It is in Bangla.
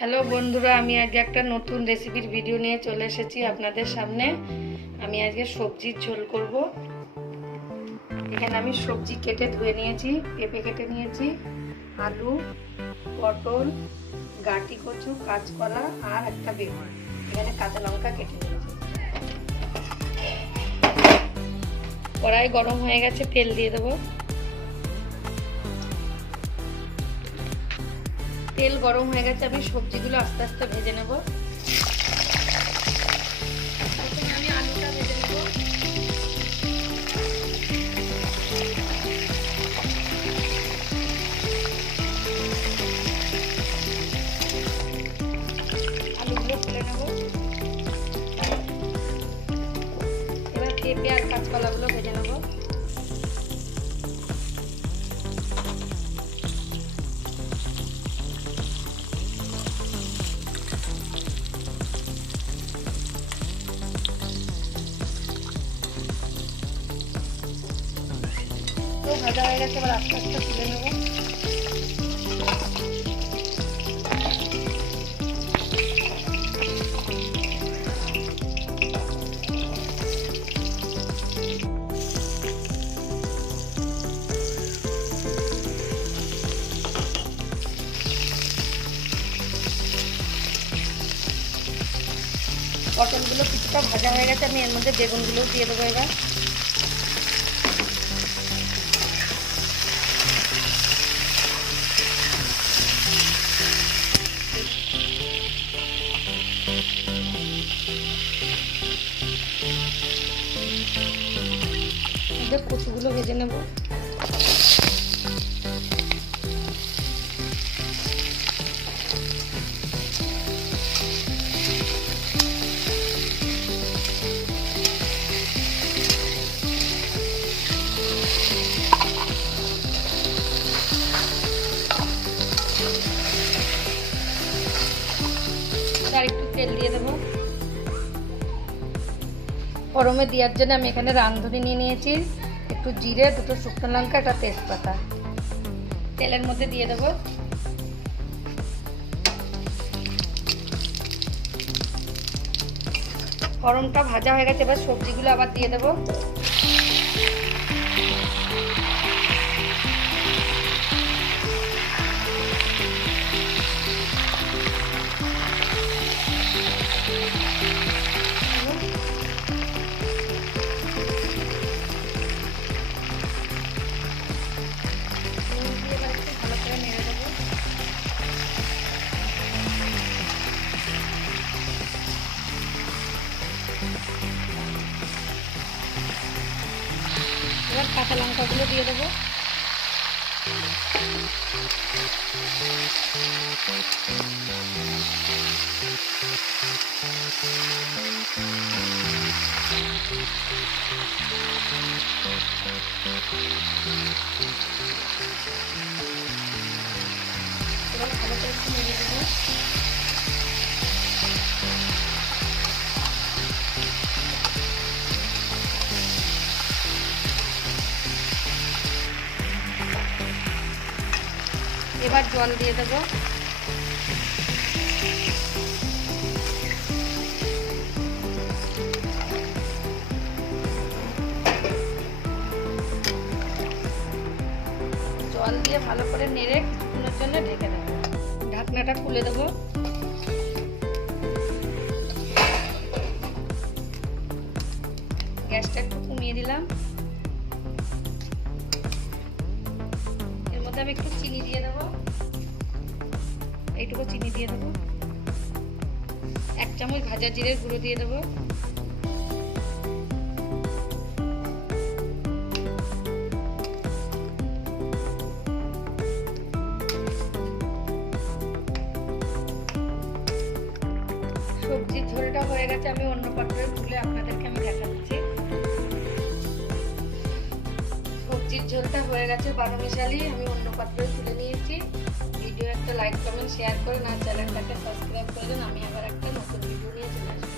হ্যালো বন্ধুরা, আমি আজকে একটা নতুন রেসিপির ভিডিও নিয়ে চলে এসেছি আপনাদের সামনে। আমি আজকে সবজির ঝোল করব। এখানে আমি সবজি কেটে ধুয়ে নিয়েছি, পেঁপে কেটে নিয়েছি, আলু, পটল, গাঁটি কচু, কাঁচকলা আর একটা বেগুন। এখানে কাঁচা লঙ্কা কেটে নিয়েছি। কড়াই গরম হয়ে গেছে, তেল দিয়ে দেবো। তেল গরম হয়ে গেছে, আমি সবজিগুলো আস্তে আস্তে ভেজে নেব। প্রথমে আমি আলুটা ভেজে নেব। আলুগুলো তুলে নেব। এবার পেঁপে আর কাঁচকলাগুলো ভেজে নেব। ভাজা হয়ে গেছে, এবার আস্তে আস্তে তুলে নেব। পটলগুলো কিছুটা ভাজা হয়ে গেছে, আমি এর মধ্যে বেগুনগুলো দিয়ে দেবো। এবার কচুগুলো ভেজে নেব। আর একটু তেল দিয়ে দেবো। গরমে দেওয়ার জন্য আমি এখানে রাঁধুনি নিয়ে নিয়েছি, একটু জিরে, দুটো শুকনো লঙ্কা, একটা তেজপাতা তেলের মধ্যে দিয়ে দেবো। গরমটা ভাজা হয়ে গেছে, এবার সবজিগুলো আবার দিয়ে দেবো। এবার কাঁচা লঙ্কাগুলো দিয়ে দেবো। এবার ভালো করে একটু নেড়ে দেবো। এবার জল দিয়ে দেবো। জল দিয়ে ভালো করে নেড়ে কিছুক্ষণের জন্য ঢেকে দেবো। ঢাকনাটা খুলে দেবো। গ্যাসটা একটু কমিয়ে দিলাম। এর মধ্যে আমি একটু চিনি দিয়ে দেবো। এইটুকু চিনি দিয়ে দেবো। 1 চামচ ভাজা জিরের গুঁড়ো দিয়ে দেবো। সবজির ঝোলটা হয়ে গেছে, আমি অন্য পাত্রে তুলে আপনাদেরকে আমি দেখাচ্ছি। সবজির ঝোলটা হয়ে গেছে 12 মিশালি, আমি অন্য পাত্রে তুলে নিয়েছি। ভিডিও একটা লাইক, কমেন্ট, শেয়ার করে না চ্যানেলটাকে সাবস্ক্রাইব করে দেন। আমি আবার একটা নতুন ভিডিও নিয়ে চলে আসবো।